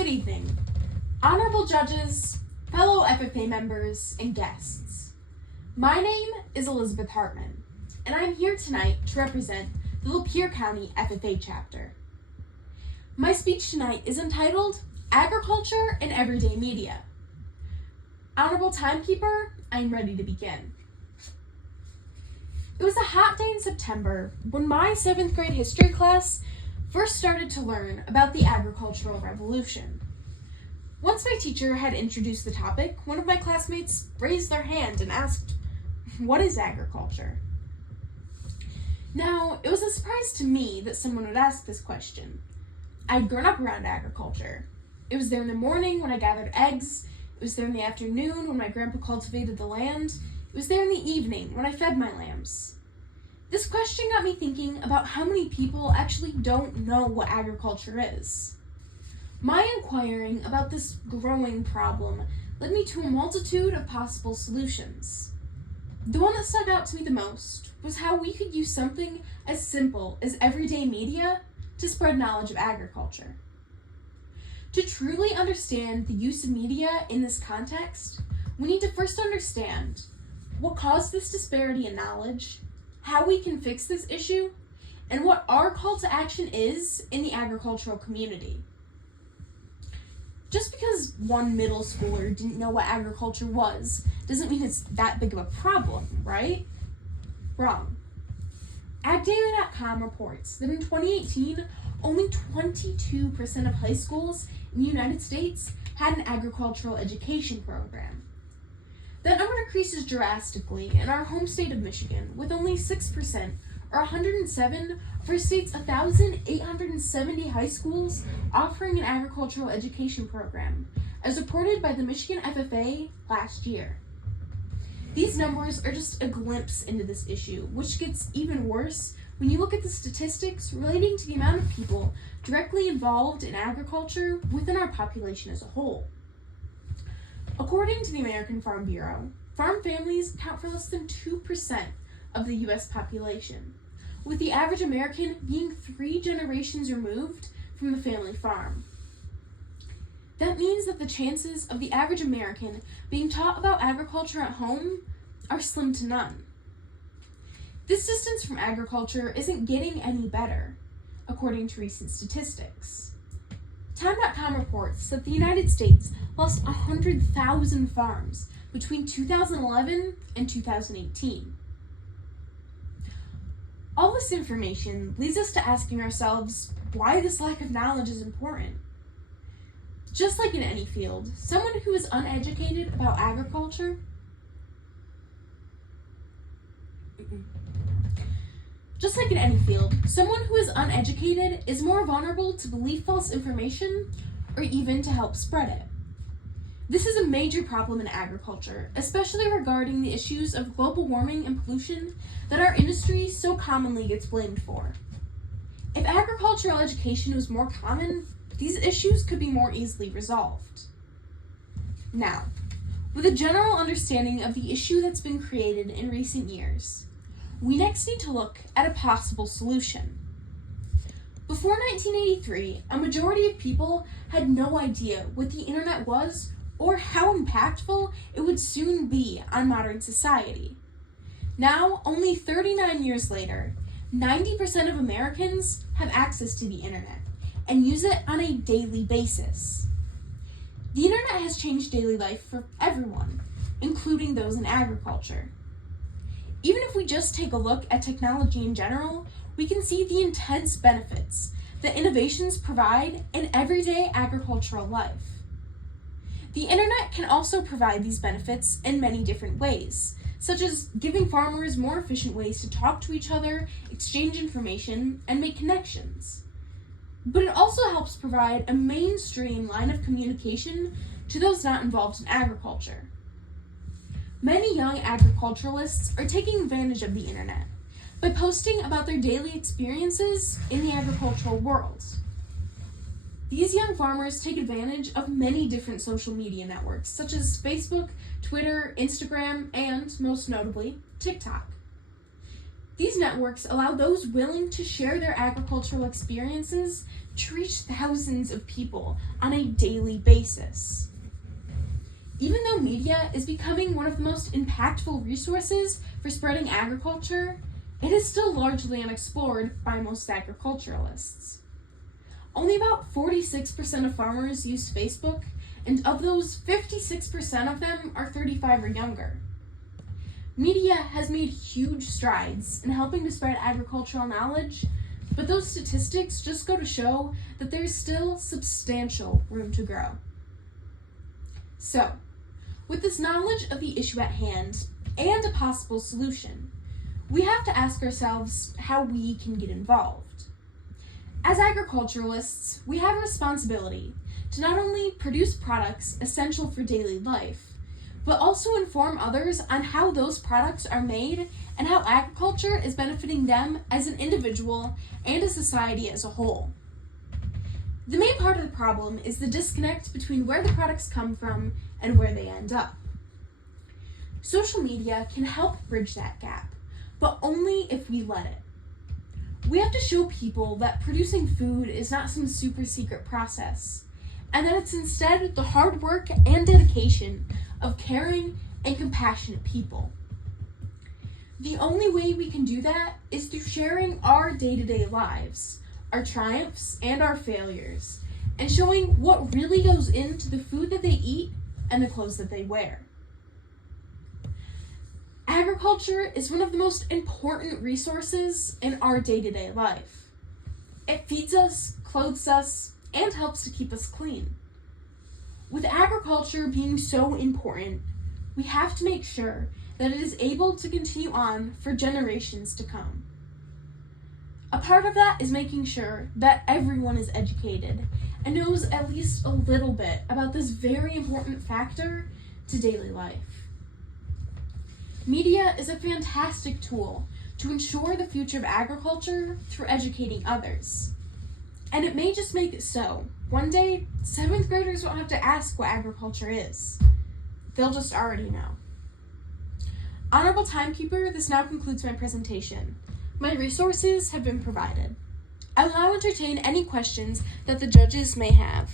Good evening, honorable judges, fellow FFA members, and guests. My name is Elizabeth Hartman, and I'm here tonight to represent the Lapeer County FFA chapter. My speech tonight is entitled Agriculture and Everyday Media. Honorable timekeeper, I'm ready to begin. It was a hot day in September when my 7th grade history class first started to learn about the agricultural revolution. Once my teacher had introduced the topic, one of my classmates raised their hand and asked, "What is agriculture?" Now, it was a surprise to me that someone would ask this question. I'd grown up around agriculture. It was there in the morning when I gathered eggs. It was there in the afternoon when my grandpa cultivated the land. It was there in the evening when I fed my lambs. This question got me thinking about how many people actually don't know what agriculture is. My inquiring about this growing problem led me to a multitude of possible solutions. The one that stuck out to me the most was how we could use something as simple as everyday media to spread knowledge of agriculture. To truly understand the use of media in this context, we need to first understand what caused this disparity in knowledge, how we can fix this issue, and what our call to action is in the agricultural community. Just because one middle schooler didn't know what agriculture was doesn't mean it's that big of a problem, right? Wrong. AgDaily.com reports that in 2018, only 22% of high schools in the United States had an agricultural education program. That number increases drastically in our home state of Michigan, with only 6%, or 107, for state's 1,870 high schools offering an agricultural education program, as reported by the Michigan FFA last year. These numbers are just a glimpse into this issue, which gets even worse when you look at the statistics relating to the amount of people directly involved in agriculture within our population as a whole. According to the American Farm Bureau, farm families account for less than 2% of the U.S. population, with the average American being 3 generations removed from the family farm. That means that the chances of the average American being taught about agriculture at home are slim to none. This distance from agriculture isn't getting any better, according to recent statistics. Time.com reports that the United States lost 100,000 farms between 2011 and 2018. All this information leads us to asking ourselves why this lack of knowledge is important. Just like in any field, someone who is uneducated about agriculture is more vulnerable to believe false information or even to help spread it. This is a major problem in agriculture, especially regarding the issues of global warming and pollution that our industry so commonly gets blamed for. If agricultural education was more common, these issues could be more easily resolved. Now, with a general understanding of the issue that's been created in recent years, we next need to look at a possible solution. Before 1983, a majority of people had no idea what the internet was or how impactful it would soon be on modern society. Now, only 39 years later, 90% of Americans have access to the internet and use it on a daily basis. The internet has changed daily life for everyone, including those in agriculture. Even if we just take a look at technology in general, we can see the intense benefits that innovations provide in everyday agricultural life. The internet can also provide these benefits in many different ways, such as giving farmers more efficient ways to talk to each other, exchange information, and make connections. But it also helps provide a mainstream line of communication to those not involved in agriculture. Many young agriculturalists are taking advantage of the internet by posting about their daily experiences in the agricultural world. These young farmers take advantage of many different social media networks, such as Facebook, Twitter, Instagram, and, most notably, TikTok. These networks allow those willing to share their agricultural experiences to reach thousands of people on a daily basis. Even though media is becoming one of the most impactful resources for spreading agriculture, it is still largely unexplored by most agriculturalists. Only about 46% of farmers use Facebook, and of those, 56% of them are 35 or younger. Media has made huge strides in helping to spread agricultural knowledge, but those statistics just go to show that there's still substantial room to grow. So, with this knowledge of the issue at hand and a possible solution, we have to ask ourselves how we can get involved. As agriculturalists, we have a responsibility to not only produce products essential for daily life, but also inform others on how those products are made and how agriculture is benefiting them as an individual and a society as a whole. The main part of the problem is the disconnect between where the products come from and where they end up. Social media can help bridge that gap, but only if we let it. We have to show people that producing food is not some super secret process, and that it's instead the hard work and dedication of caring and compassionate people. The only way we can do that is through sharing our day-to-day lives, our triumphs and our failures, and showing what really goes into the food that they eat and the clothes that they wear. Agriculture is one of the most important resources in our day-to-day life. It feeds us, clothes us, and helps to keep us clean. With agriculture being so important, we have to make sure that it is able to continue on for generations to come. A part of that is making sure that everyone is educated and knows at least a little bit about this very important factor to daily life. Media is a fantastic tool to ensure the future of agriculture through educating others. And it may just make it so one day, 7th graders won't have to ask what agriculture is. They'll just already know. Honorable Timekeeper, this now concludes my presentation. My resources have been provided. I will now entertain any questions that the judges may have.